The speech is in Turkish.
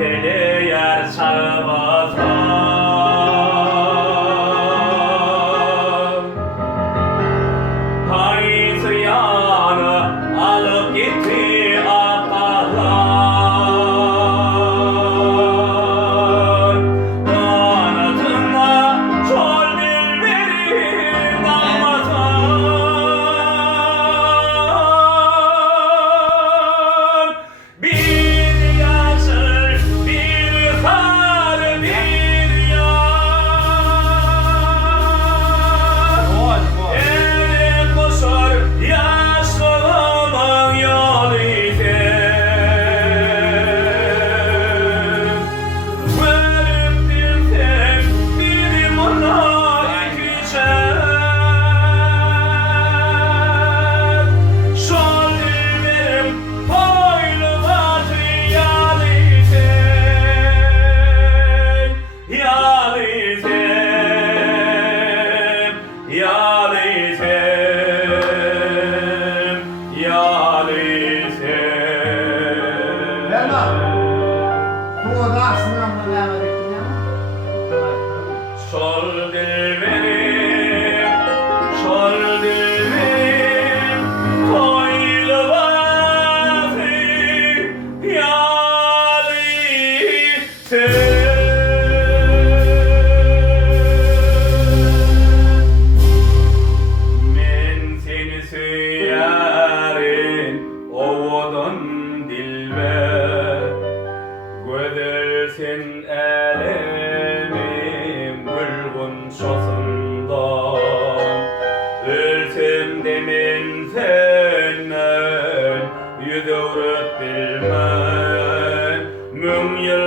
deli yer çağımazdan. Hayısı yanı alıp gitti akalar. Kanatına çol dilberim damlatan. Bir yaşır, bir kar, bir yar. Elim koşar yaşlılığımın yolu idim. Ölüm bilsem bilim onlar geçer. Şol dilberim boynuma yal idim. Yal idim. Yal idim. Yal Verma. Bu idim. oda aslında mı vermedik ya? Şol dilberim, şol dilberim, koylu vazı men seni söylerin ovodun dilber. Gödersin elemim gülgün şosundan. Ölsem demin senden yüz öğret bilmem. Mün yıl